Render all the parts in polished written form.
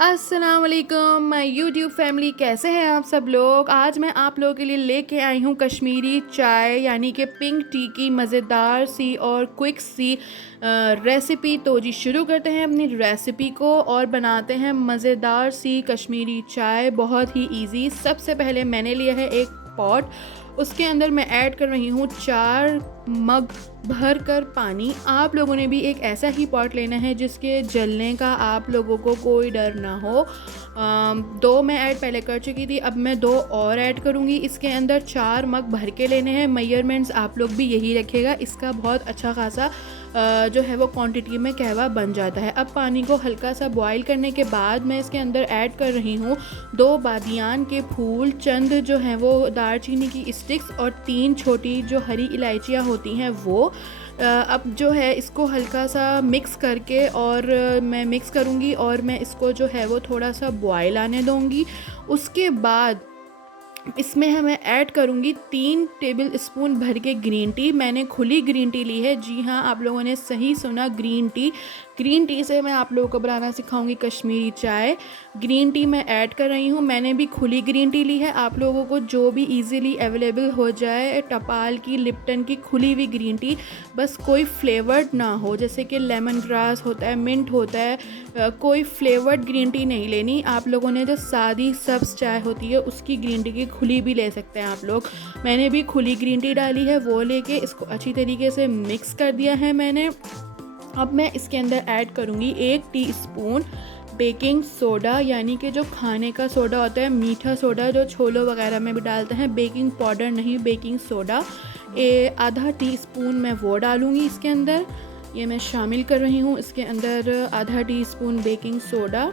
अस्सलाम वालेकुम my YouTube family, कैसे हैं आप सब लोग। आज मैं आप लोगों के लिए लेके आई हूँ कश्मीरी चाय यानी कि पिंक टी की मज़ेदार सी और क्विक सी रेसिपी। तो जी शुरू करते हैं अपनी रेसिपी को और बनाते हैं मज़ेदार सी कश्मीरी चाय। बहुत ही इजी। सबसे पहले मैंने लिया है एक पॉट, उसके अंदर मैं ऐड कर रही हूँ 4 मग भर कर पानी। आप लोगों ने भी एक ऐसा ही पॉट लेना है जिसके जलने का आप लोगों को कोई डर ना हो। 2 मैं ऐड पहले कर चुकी थी, अब मैं 2 और ऐड करूँगी। इसके अंदर 4 मग भर के लेने हैं। मेजरमेंट्स आप लोग भी यही रखिएगा, इसका बहुत अच्छा खासा जो है वो क्वांटिटी में कहवा बन जाता है। अब पानी को हल्का सा बॉईल करने के बाद मैं इसके अंदर ऐड कर रही हूँ 2 बादियान के फूल, चंद जो हैं वो दालचीनी की स्टिक्स और 3 छोटी जो हरी इलायचियाँ होती हैं वो। अब जो है इसको हल्का सा मिक्स करके और मैं मिक्स करूँगी और मैं इसको जो है वो थोड़ा सा बॉयल आने दूँगी। उसके बाद इसमें मैं ऐड करूँगी 3 टेबल स्पून भर के ग्रीन टी। मैंने खुली ग्रीन टी ली है। जी हाँ, आप लोगों ने सही सुना, ग्रीन टी। ग्रीन टी से मैं आप लोगों को बनाना सिखाऊंगी कश्मीरी चाय। ग्रीन टी मैं ऐड कर रही हूँ। मैंने भी खुली ग्रीन टी ली है। आप लोगों को जो भी इजीली अवेलेबल हो जाए, टपाल की, लिप्टन की खुली हुई ग्रीन टी, बस कोई फ्लेवर्ड ना हो, जैसे कि लेमन ग्रास होता है, मिंट होता है। कोई फ्लेवर्ड ग्रीन टी नहीं लेनी। आप लोगों ने जो सादी सब्ज़ चाय होती है उसकी ग्रीन टी की खुली भी ले सकते हैं आप लोग। मैंने भी खुली ग्रीन टी डाली है, वो लेके इसको अच्छी तरीके से मिक्स कर दिया है मैंने। अब मैं इसके अंदर ऐड करूँगी 1 टीस्पून बेकिंग सोडा, यानी कि जो खाने का सोडा होता है, मीठा सोडा जो छोलों वगैरह में भी डालते हैं। बेकिंग पाउडर नहीं, बेकिंग सोडा। आधा टीस्पून मैं वो डालूँगी इसके अंदर। ये मैं शामिल कर रही हूँ इसके अंदर आधा टीस्पून बेकिंग सोडा।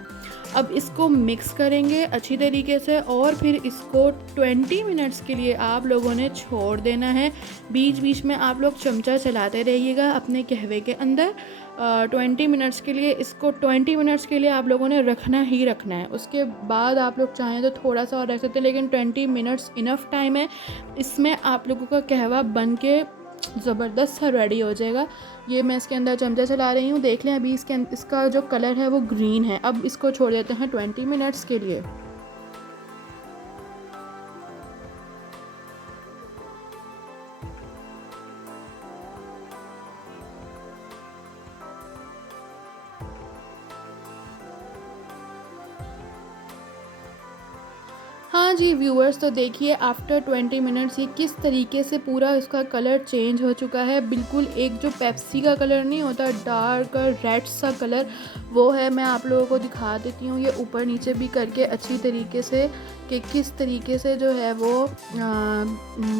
अब इसको मिक्स करेंगे अच्छी तरीके से और फिर इसको 20 मिनट्स के लिए आप लोगों ने छोड़ देना है। बीच बीच में आप लोग चमचा चलाते रहिएगा अपने कहवे के अंदर। 20 मिनट्स के लिए, इसको 20 मिनट्स के लिए आप लोगों ने रखना ही रखना है। उसके बाद आप लोग चाहें तो थोड़ा सा और रख सकते हैं, लेकिन 20 मिनट्स इनफ टाइम है। इसमें आप लोगों का कहवा बन के ज़बरदस्त सा रेडी हो जाएगा। ये मैं इसके अंदर चमचा चला रही हूँ, देख लें अभी इसका जो कलर है वो ग्रीन है। अब इसको छोड़ देते हैं 20 मिनट्स के लिए। हाँ जी व्यूअर्स, तो देखिए आफ्टर 20 मिनट्स ये किस तरीके से पूरा इसका कलर चेंज हो चुका है। बिल्कुल एक जो पेप्सी का कलर नहीं होता, डार्क रेड सा कलर, वो है। मैं आप लोगों को दिखा देती हूँ ये ऊपर नीचे भी करके अच्छी तरीके से कि किस तरीके से जो है वो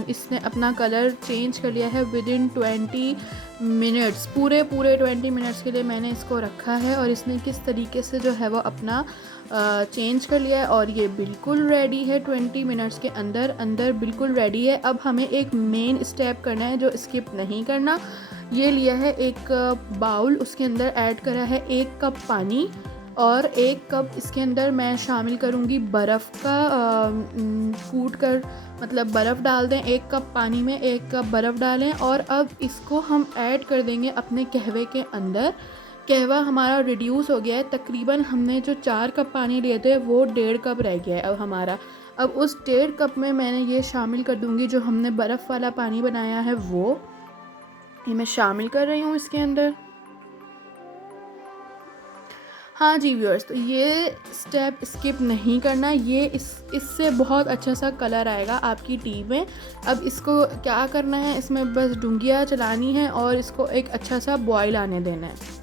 इसने अपना कलर चेंज कर लिया है विद इन 20 मिनट्स। पूरे 20 मिनट्स के लिए मैंने इसको रखा है और इसने किस तरीके से जो है वो अपना चेंज कर लिया है और ये बिल्कुल रेडी है। 20 मिनट्स के अंदर अंदर बिल्कुल रेडी है। अब हमें एक मेन स्टेप करना है जो स्किप नहीं करना। ये लिया है एक बाउल, उसके अंदर ऐड करा है 1 कप पानी और 1 कप इसके अंदर मैं शामिल करूँगी बर्फ़ का कूट कर, मतलब बर्फ़ डाल दें। 1 कप पानी में 1 कप बर्फ़ डालें और अब इसको हम ऐड कर देंगे अपने कहवे के अंदर। कहवा हमारा रिड्यूस हो गया है, तकरीबन हमने जो 4 कप पानी लिए थे वो 1.5 कप रह गया है अब हमारा। अब उस 1.5 कप में मैंने ये शामिल कर दूँगी जो हमने बर्फ़ वाला पानी बनाया है वो। ये मैं शामिल कर रही हूँ इसके अंदर। हाँ जी व्यूअर्स, तो ये स्टेप स्किप नहीं करना। ये इससे बहुत अच्छा सा कलर आएगा आपकी टी में। अब इसको क्या करना है, इसमें बस डुंगियाँ चलानी है और इसको एक अच्छा सा बॉयल आने देना है।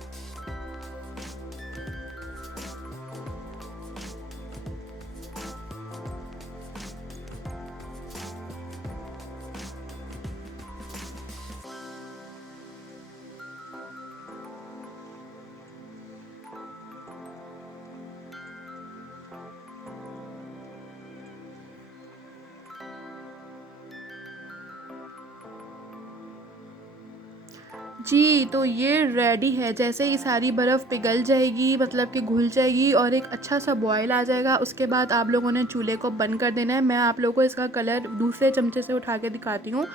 जी, तो ये रेडी है। जैसे ही सारी बर्फ़ पिघल जाएगी, मतलब कि घुल जाएगी और एक अच्छा-सा बॉयल आ जाएगा, उसके बाद आप लोगों ने चूल्हे को बंद कर देना है। मैं आप लोगों को इसका कलर दूसरे चमचे से उठा के दिखाती हूँ।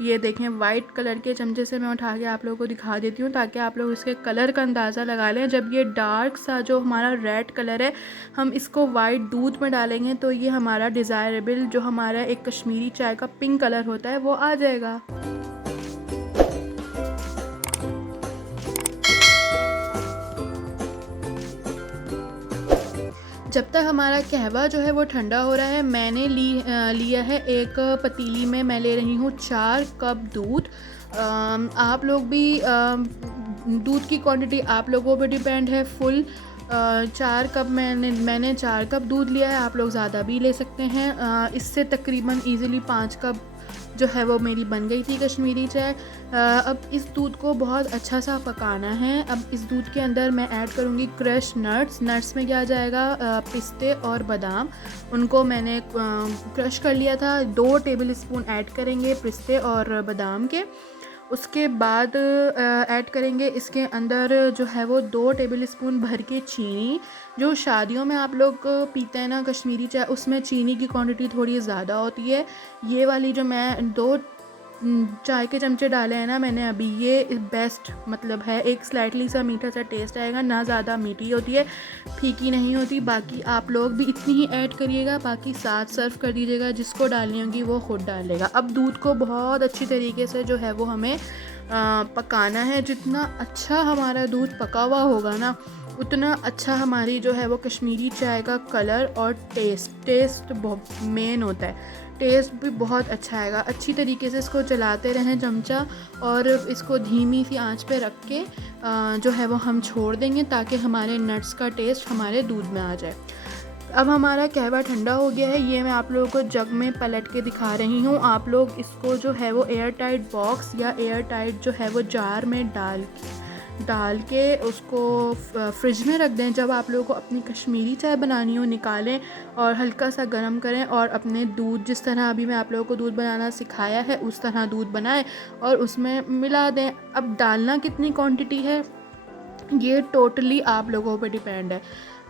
ये देखें, वाइट कलर के चमचे से मैं उठा के आप लोगों को दिखा देती हूँ, ताकि आप लोग इसके कलर का अंदाज़ा लगा लें। जब ये डार्क सा जो हमारा रेड कलर है, हम इसको वाइट दूध में डालेंगे तो ये हमारा डिज़ायरेबल जो हमारा एक कश्मीरी चाय का पिंक कलर होता है, वो आ जाएगा। जब तक हमारा कहवा जो है वो ठंडा हो रहा है, मैंने लिया है एक पतीली में, मैं ले रही हूँ 4 कप दूध। आप लोग भी दूध की क्वांटिटी आप लोगों पे डिपेंड है। फुल 4 कप मैंने 4 कप दूध लिया है, आप लोग ज़्यादा भी ले सकते हैं। इससे तकरीबन ईज़िली 5 कप जो है वो मेरी बन गई थी कश्मीरी चाय। अब इस दूध को बहुत अच्छा सा पकाना है। अब इस दूध के अंदर मैं ऐड करूँगी क्रश नट्स में क्या जाएगा, पिस्ते और बादाम। उनको मैंने क्रश कर लिया था। 2 टेबल स्पून ऐड करेंगे पिस्ते और बादाम के। उसके बाद ऐड करेंगे इसके अंदर जो है वो 2 टेबल स्पून भर के चीनी। जो शादियों में आप लोग पीते हैं ना कश्मीरी चाय, उसमें चीनी की क्वांटिटी थोड़ी ज़्यादा होती है। ये वाली जो मैं 2 चाय के चमचे डाले हैं ना मैंने अभी, ये बेस्ट मतलब है। एक स्लाइटली सा मीठा सा टेस्ट आएगा, ना ज़्यादा मीठी होती है, फीकी नहीं होती। बाकी आप लोग भी इतनी ही ऐड करिएगा, बाकी साथ सर्व कर दीजिएगा। जिसको डालनी होगी वो खुद डाल लेगा। अब दूध को बहुत अच्छी तरीके से जो है वो हमें पकाना है। जितना अच्छा हमारा दूध पका हुआ होगा ना, उतना अच्छा हमारी जो है वो कश्मीरी चाय का कलर और टेस्ट बहुत मेन होता है। टेस्ट भी बहुत अच्छा आएगा। अच्छी तरीके से इसको चलाते रहें चमचा, और इसको धीमी सी आंच पे रख के जो है वो हम छोड़ देंगे, ताकि हमारे नट्स का टेस्ट हमारे दूध में आ जाए। अब हमारा कहवा ठंडा हो गया है। ये मैं आप लोगों को जग में पलट के दिखा रही हूँ। आप लोग इसको जो है वो एयर टाइट बॉक्स या एयर टाइट जो है वो जार में डाल के उसको फ्रिज में रख दें। जब आप लोगों को अपनी कश्मीरी चाय बनानी हो, निकालें और हल्का सा गर्म करें, और अपने दूध, जिस तरह अभी मैं आप लोगों को दूध बनाना सिखाया है उस तरह दूध बनाएं और उसमें मिला दें। अब डालना कितनी क्वांटिटी है, ये टोटली आप लोगों पर डिपेंड है।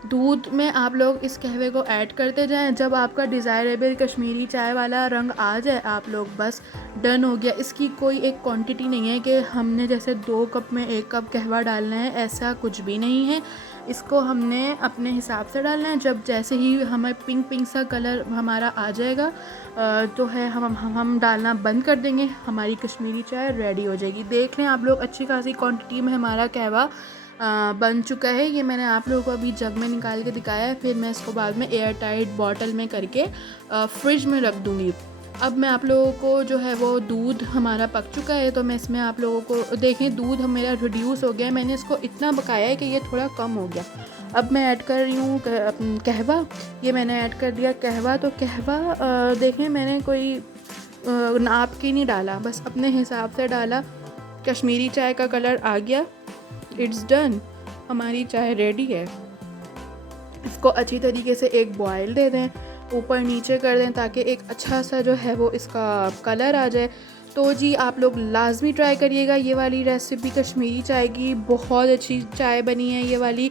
दूध में आप लोग इस कहवे को ऐड करते जाएं। जब आपका डिज़ायरेबल कश्मीरी चाय वाला रंग आ जाए, आप लोग बस डन हो गया। इसकी कोई एक क्वांटिटी नहीं है कि हमने जैसे 2 कप में 1 कप कहवा डालना है, ऐसा कुछ भी नहीं है। इसको हमने अपने हिसाब से डालना है। जब जैसे ही हमें पिंक सा कलर हमारा आ जाएगा, तो है हम डालना बंद कर देंगे। हमारी कश्मीरी चाय रेडी हो जाएगी। देख लें आप लोग, अच्छी खासी क्वांटिटी में हमारा कहवा बन चुका है। ये मैंने आप लोगों को अभी जग में निकाल के दिखाया है। फिर मैं इसको बाद में एयर टाइट बॉटल में करके फ्रिज में रख दूँगी। अब मैं आप लोगों को जो है वो दूध हमारा पक चुका है, तो मैं इसमें आप लोगों को देखें, दूध मेरा रिड्यूस हो गया है। मैंने इसको इतना पकाया है कि ये थोड़ा कम हो गया। अब मैं ऐड कर रही हूँ कहवा। ये मैंने ऐड कर दिया कहवा। तो कहवा देखें, मैंने कोई नाप के नहीं डाला, बस अपने हिसाब से डाला। कश्मीरी चाय का कलर आ गया। इट्स डन, हमारी चाय रेडी है। इसको अच्छी तरीके से एक बॉयल दे दें, ऊपर नीचे कर दें, ताकि एक अच्छा सा जो है वो इसका कलर आ जाए। तो जी आप लोग लाजमी ट्राई करिएगा ये वाली रेसिपी कश्मीरी चाय की। बहुत अच्छी चाय बनी है ये वाली।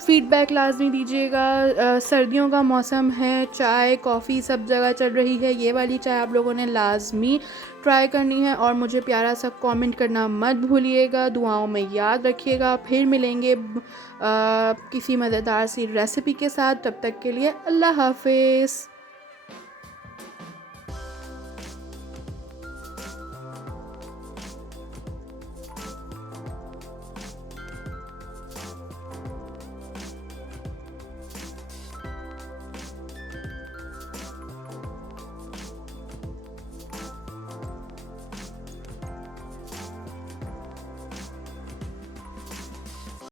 फ़ीडबैक लाजमी दीजिएगा। सर्दियों का मौसम है, चाय कॉफ़ी सब जगह चल रही है। ये वाली चाय आप लोगों ने लाजमी ट्राई करनी है, और मुझे प्यारा सा कमेंट करना मत भूलिएगा। दुआओं में याद रखिएगा। फिर मिलेंगे किसी मज़ेदार सी रेसिपी के साथ। तब तक के लिए अल्लाह हाफ़िज़।